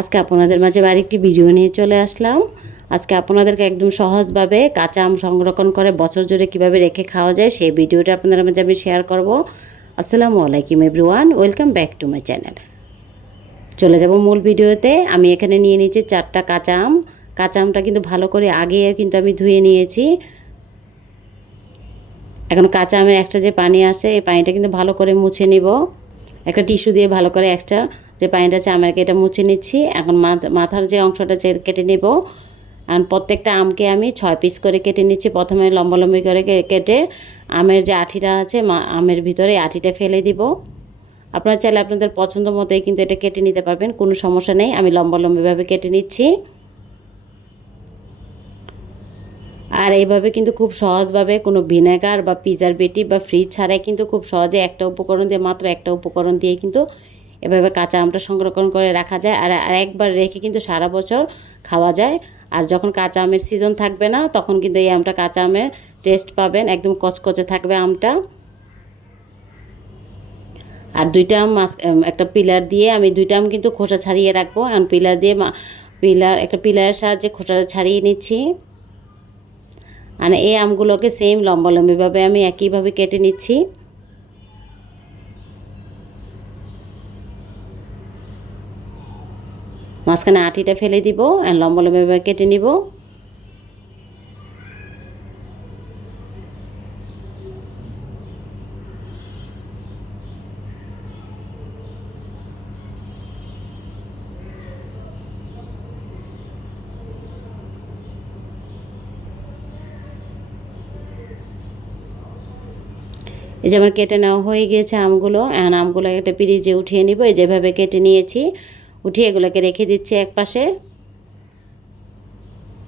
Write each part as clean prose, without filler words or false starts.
আজকে আপনাদের মাঝে আরেকটি ভিডিও নিয়ে চলে আসলাম। আজকে আপনাদেরকে একদম সহজভাবে কাঁচা আম সংরক্ষণ করে বছর জুড়ে কীভাবে রেখে খাওয়া যায় সেই ভিডিওটা আপনাদের মাঝে আমি শেয়ার করব। আসসালামু আলাইকুম everyone, welcome back to my channel. চলে যাব মূল ভিডিওতে। আমি এখানে নিয়ে নিয়েছি 4টা কাঁচা আম। কাঁচা আমটা কিন্তু ভালো করে আগে কিন্তু আমি ধুয়ে নিয়েছি। এখন কাঁচা আমের একটা যে পানি আসে এই পানিটা কিন্তু ভালো করে মুছে নিব। একটা টিস্যু দিয়ে ভালো করে একটা যে পানিটা আছে আমাকে এটা মুছে নিচ্ছি। এখন মাথার যে অংশটা কেটে নেব। আর প্রত্যেকটা আমকে আমি 6 পিস করে কেটে নিচ্ছি। প্রথমে লম্বা লম্বি করে কেটে আমের যে আঠিটা আছে আমের ভিতরে আঠিটা ফেলে দিব। আপনারা চাইলে আপনাদের পছন্দ মতোই কিন্তু এটা কেটে নিতে পারবেন, কোনো সমস্যা নেই। আমি লম্বা লম্বিভাবে কেটে নিচ্ছি। আর এইভাবে কিন্তু খুব সহজভাবে কোনো ভিনেগার বা প্রিজারভেটিভ বা ফ্রিজ ছাড়াই কিন্তু খুব সহজে একটা উপকরণ দিয়ে, মাত্র একটা উপকরণ দিয়ে কিন্তু এভাবে কাঁচা আমটা সংরক্ষণ করে রাখা যায়। আর একবার রেখে কিন্তু সারা বছর খাওয়া যায়। আর যখন কাঁচা আমের সিজন থাকবে না তখন কিন্তু এই আমটা কাঁচা আমের টেস্ট পাবেন, একদম কচকচে থাকবে আমটা। আর দুইটা আম একটা পিলার দিয়ে আমি দুইটা আম কিন্তু খোসা ছাড়িয়ে রাখবো। আর পিলার দিয়ে একটা পিলারের সাহায্যে খোসাটা ছাড়িয়ে নিচ্ছি। আর এই আমগুলোকে সেম লম্বা লম্বিভাবে আমি একইভাবে কেটে নিচ্ছি। মাঝখানে আটিটা ফেলে দিব আর লম্বা লম্বিভাবে কেটে নিব। এই যে আমার কেটে নেওয়া হয়ে গিয়েছে আমগুলো। এখন আমগুলো একটা পিরিজে উঠিয়ে নিব। এই যেভাবে কেটে নিয়েছি উঠিয়ে এগুলোকে রেখে দিচ্ছি এক পাশে।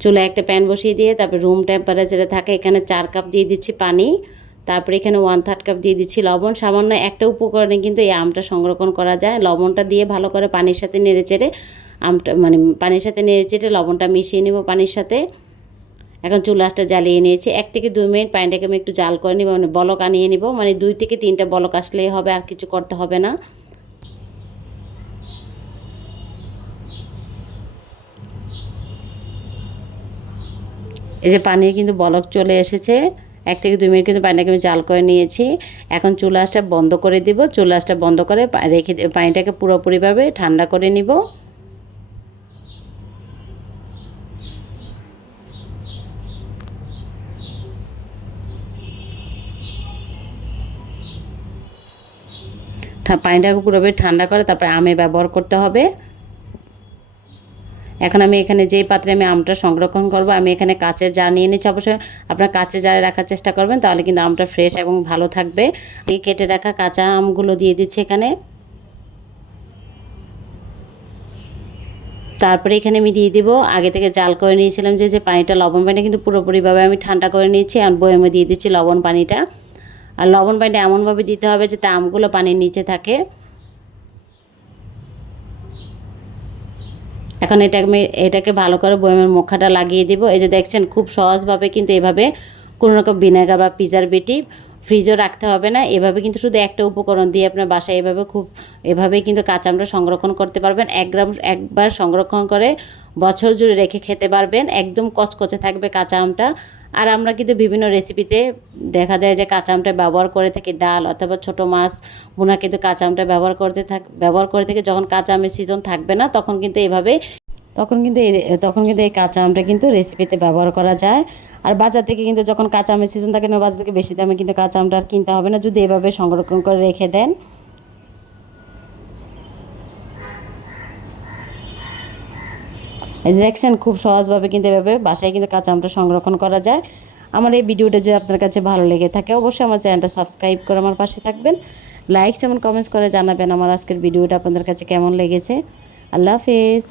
চুলায় একটা প্যান বসিয়ে দিয়ে তারপর রুম টেম্পারেচারে থাকে এখানে 4 কাপ দিয়ে দিচ্ছি পানি। তারপরে এখানে 1/3 কাপ দিয়ে দিচ্ছি লবণ। সামান্য একটা উপকরণে কিন্তু এই আমটা সংরক্ষণ করা যায়। লবণটা দিয়ে ভালো করে পানির সাথে নেড়েচেড়ে আমটা পানির সাথে নেড়েচেড়ে লবণটা মিশিয়ে নেব পানির সাথে। এখন চুলাটা জ্বালিয়ে নিয়েছি। 1 থেকে 2 মিনিট পানিটাকে আমি একটু জাল করে নিব, বলক আনিয়ে নিব। 2 থেকে 3টা বলক আসলেই হবে, আর কিছু করতে হবে না। এই যে পানির কিন্তু বলক চলে এসেছে। 1 থেকে 2 মিনিট কিন্তু পানিটাকে আমি জাল করে নিয়েছি। এখন চুলাটা বন্ধ করে দিব। চুলাটা বন্ধ করে রেখে পানিটাকে পুরোপুরিভাবে ঠান্ডা করে নিব। পানিটাকে পুরোপুরি ঠান্ডা করে তারপরে আমে ব্যবহার করতে হবে। এখন আমি এখানে যেই পাত্রে আমি আমটা সংরক্ষণ করব আমি এখানে কাঁচের জার নিয়ে নিচ্ছি। অবশ্যই আপনারা কাঁচের জারে রাখার চেষ্টা করবেন, তাহলে কিন্তু আমটা ফ্রেশ এবং ভালো থাকবে। এই কেটে রাখা কাঁচা আমগুলো দিয়ে দিচ্ছি এখানে। তারপরে এখানে আমি দিয়ে দিব আগে থেকে জাল করে নিয়েছিলাম যে পানিটা, লবণ পানিটা কিন্তু পুরোপুরিভাবে আমি ঠান্ডা করে নিয়েছি। আর বয়ামে দিয়ে দিচ্ছি লবণ পানিটা। আর লবণ পানিটা এমনভাবে দিতে হবে যাতে আমগুলো পানির নিচে থাকে। এখন এটাকে ভালো করে বয়ামের মুখাটা লাগিয়ে দিব। এই যে দেখছেন খুব সহজভাবে কিন্তু এভাবে কোনো রকম ভিনেগার বা প্রিজারভেটিভ ফ্রিজও রাখতে হবে না। এভাবে কিন্তু শুধু একটা উপকরণ দিয়ে আপনার বাসায় এভাবেই কিন্তু কাঁচা আমটা সংরক্ষণ করতে পারবেন। 1 গ্রাম একবার সংরক্ষণ করে বছর জুড়ে রেখে খেতে পারবেন, একদম কচকচে থাকবে কাঁচা আমটা। আর আমরা কিন্তু বিভিন্ন রেসিপিতে দেখা যায় যে কাঁচা আমটা ব্যবহার করে থাকি, ডাল অথবা ছোটো মাছ ভুনা কিন্তু কাঁচা আমটা ব্যবহার করে থাকি। যখন কাঁচা আমের সিজন থাকবে না তখন কিন্তু এই কাঁচা আমটা কিন্তু রেসিপিতে ব্যবহার করা যায়। আর বাজার থেকে কিন্তু যখন কাঁচা আমের সিজন থাকে না, বাজার থেকে বেশি দামে কিন্তু কাঁচা আমটা আর কিনতে হবে না যদি এভাবে সংরক্ষণ করে রেখে দেন। এই যে দেখছেন খুব সহজভাবে কিন্তু এভাবে বাসায় কিন্তু কাঁচা আমটা সংরক্ষণ করা যায়। আমার এই ভিডিওটা যদি আপনার কাছে ভালো লেগে থাকে অবশ্যই আমার চ্যানেলটা সাবস্ক্রাইব করে আমার পাশে থাকবেন। লাইকস এবং কমেন্টস করে জানাবেন আমার আজকের ভিডিওটা আপনাদের কাছে কেমন লেগেছে। আল্লাহ হাফেজ।